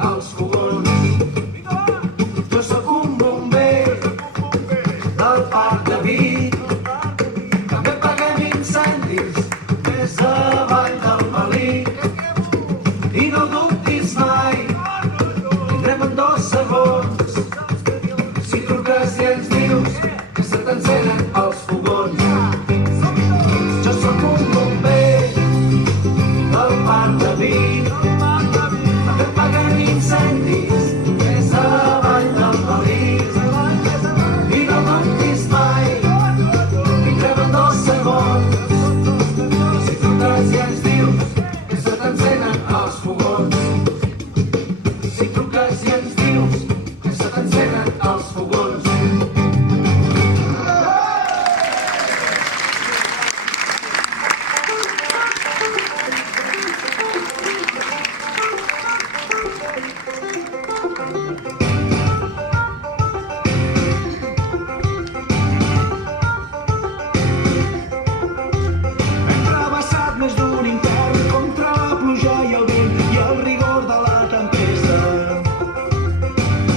als fogons. Jo sóc un bomber del parc de Vic, també apaguem incendis més avall del Melic. I no dubtis mai, tindrem en 2 segons si truques i ens dius que se t'encenen els fogons. Jo sóc un bomber del parc de Vic, també apagant incendis més avall del Melic. I no dubtis mai, vindrem en 2 segons si truques i ens dius que se t'encenen els fogons. Si truques i ens dius que se t'encenen els fogons. Hem travessat més d'un infern contra la pluja i el vent i el rigor de la tempesta.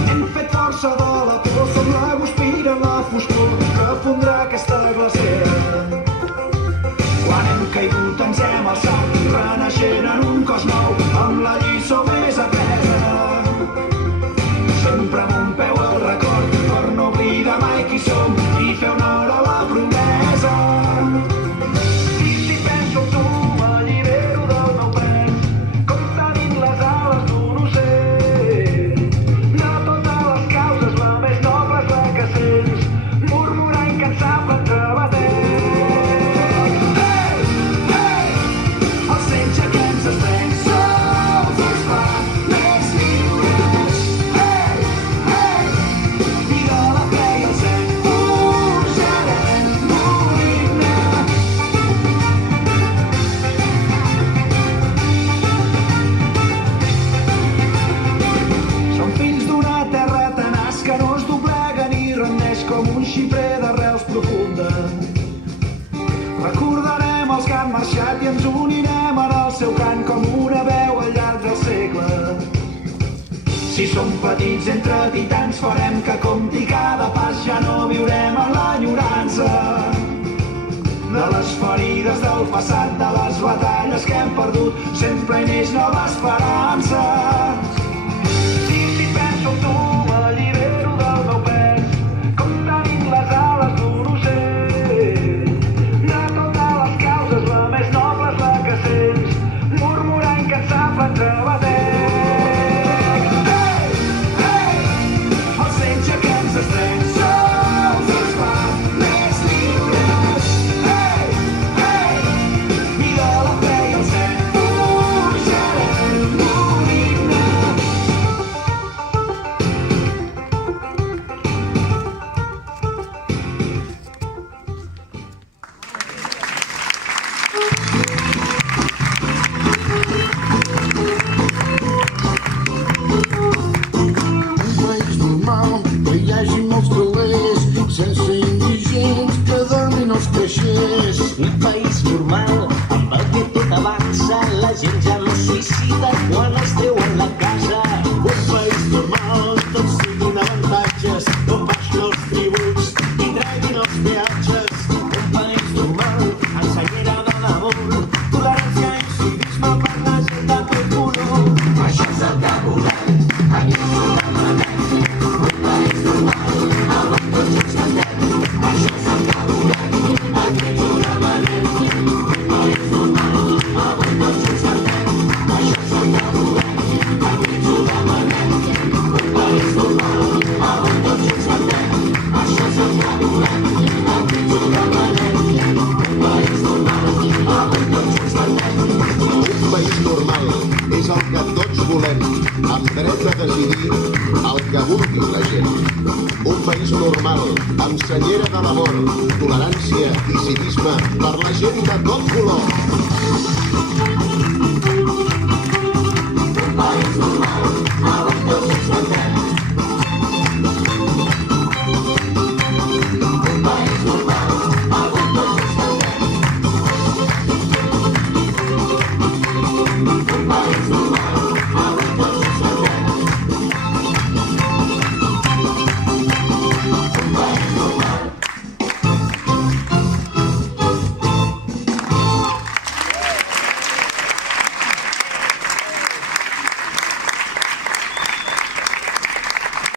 Hem fet força de la por, som la guspira en la foscor que fondrà aquesta glacera. Quan hem caigut ens hem alçat, renaixent en un cos nou, amb la lliçó més apresa. Sempre amb un peu al record, per no oblidar mai qui som i fer honor a la promesa. I si penso en tu, m'allibero del meu pes, com tenint les ales d'un ocell. De totes les causes, la més noble és la que sents, murmurar incansable entre batec. Hey, hey, el setge que ens estreny, sols ens fa més lliures. Hey, hey, i de la fe i el cel pujarem morint-ne. Som fills d'una terra tenaç que no es doblega ni rendeix com un xiprer d'arrels profundes. Recordarem els que han marxat i ens unirem en el seu cant com una veu al llarg dels segles. Si som petits entre titans farem que compti cada pas, ja no viurem en l'enyorança de les ferides del passat, de les batalles que hem perdut, sempre hi neix nova esperança. Si penso en tu, m'allibero del meu pes, com tenint les ales d'un ocell. De totes les causes, la més noble és la que sents, murmurar incansable entre batec. Hey, hey, el setge que ens estreny, sols ens fa més lliures. Hey, hey, i de la fe i el cel pujarem morint-ne. Un país normal, que hi hagi molts calés, sense indigents, que dormin els caixers. Un país normal, amb el que tot avança, la gent ja no suïcida quan els treuen la casa. Un país normal, tots siguin avantatges, no baixin els tributs i treguin els peatges. Un país normal, amb senyera de l'amor, tolerància i civisme per la gent de tot color. Això és el que volem, aquí ens ho demanem. Un país normal, amb tots ens cantem. Això és el que volem, aquí ens ho demanem. Un país normal, amb tots ens cantem. Això és el que volem, aquí ens ho demanem. Un país normal, amb tots ens cantem. Això és el que volem, aquí ens ho demanem. Un país normal, amb tots ens cantem. Un país normal és el que tots volem, amb dret a decidir el que vulgui la gent. Un país normal, amb senyera de l'amor, tolerància i civisme per la gent de tot color. Un país normal, amb tots ens